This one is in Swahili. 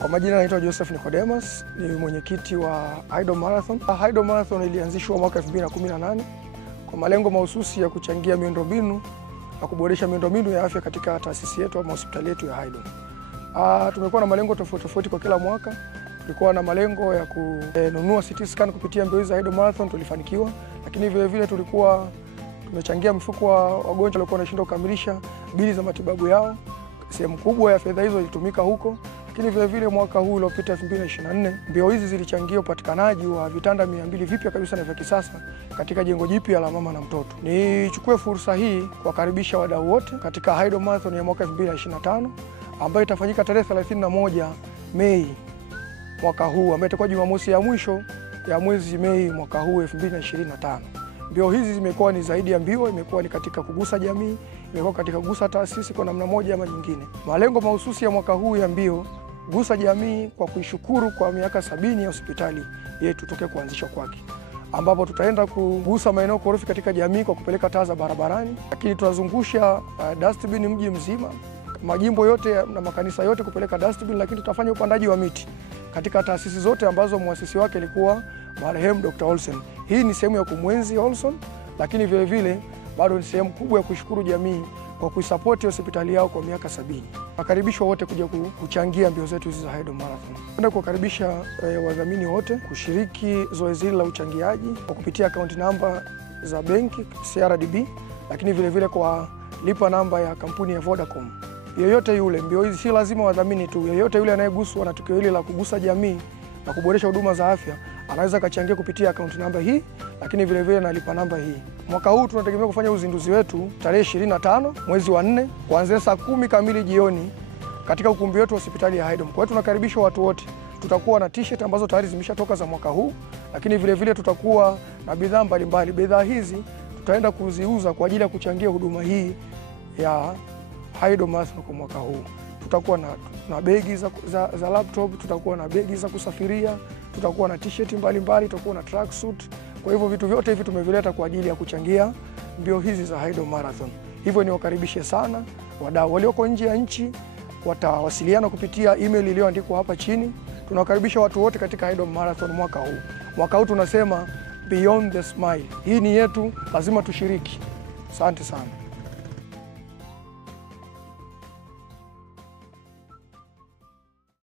Kwa majina naitwa Joseph Nicodemus, ni mwenyekiti wa Haydom Marathon. Haydom Marathon ilianzishwa mwaka 2018 kwa malengo mahususi ya kuchangia miundombinu na kuboresha miundombinu ya afya katika taasisi yetu au hospitali yetu ya Haydom. Tumekuwa na malengo tofauti kwa kila mwaka. Tulikuwa na malengo ya kununua CT scan kupitia mbio za Haydom Marathon, tulifanikiwa. Lakini vile vile tulikuwa tumechangia mfuko wa wagonjwa waliokuwa wanashindwa kukamilisha bili za matibabu yao. Sehemu kubwa ya fedha hizo ilitumika huko. Lakini vile vile mwaka huu uliopita 2024, mbio hizi zilichangia upatikanaji wa vitanda 200 vipya kabisa na vya kisasa katika jengo jipya la mama na mtoto. Nichukue fursa hii kuwakaribisha wadau wote katika Haydom Marathon ya mwaka 2025 ambayo itafanyika tarehe 31 Mei mwaka huu, ambayo itakuwa Jumamosi ya mwisho ya mwezi Mei mwaka huu 2025. Mbio hizi zimekuwa ni zaidi ya mbio, imekuwa ni katika kugusa jamii, imekuwa katika kugusa taasisi kwa namna moja ama nyingine. Malengo mahususi ya mwaka huu ya mbio, gusa jamii kwa kuishukuru kwa miaka 70 ya hospitali yetu tokea kuanzishwa kwake, ambapo tutaenda kugusa maeneo korofi katika jamii kwa kupeleka taa za barabarani, lakini tutazungusha dustbin mji mzima, majimbo yote na makanisa yote kupeleka dustbin, lakini tutafanya upandaji wa miti katika taasisi zote ambazo muasisi wake alikuwa marehemu Dr. Olsen. Hii ni sehemu ya kumwenzi Olsen, lakini vile vile bado ni sehemu kubwa ya kushukuru jamii kwa kuisapoti hospitali yao kwa miaka 70. Nakaribishwa wote kuja kuchangia mbio zetu hizi za Haydom Marathon. Napenda kuwakaribisha wadhamini wote kushiriki zoezi la uchangiaji kwa kupitia account namba za benki CRDB, lakini vile vile kwa lipa namba ya kampuni ya Vodacom. Yoyote yule, mbio hizi si lazima wadhamini tu, yoyote yule anayeguswa na tukio hili la kugusa jamii na kuboresha huduma za afya anaweza kachangia kupitia account namba hii, lakini vile vile na lipa namba hii. Mwaka huu tunategemea kufanya uzinduzi wetu tarehe 25 mwezi wa 4 kuanzia saa 10 kamili jioni katika ukumbi wetu wa hospitali ya Haydom. Kwa hiyo tunakaribisha watu wote. Tutakuwa na t-shirt ambazo tayari zimeshatoka za mwaka huu, lakini vile vile tutakuwa na bidhaa mbalimbali. Bidhaa hizi tutaenda kuziuza kwa ajili ya kuchangia huduma hii ya Haydom Marathon kwa mwaka huu. Tutakuwa na begi za laptop, tutakuwa na begi za kusafiria, tutakuwa na t-shirt mbalimbali, tutakuwa na tracksuit. Kwa hivyo vitu vyote hivi tumevileta kwa ajili ya kuchangia mbio hizi za Haydom Marathon. Hivyo niwakaribishe sana wadau walioko nje ya nchi, watawasiliana kupitia email iliyoandikwa hapa chini. Tunawakaribisha watu wote katika Haydom Marathon mwaka huu. Mwaka huu tunasema Beyond the Smile. Hii ni yetu, lazima tushiriki. Asante sana.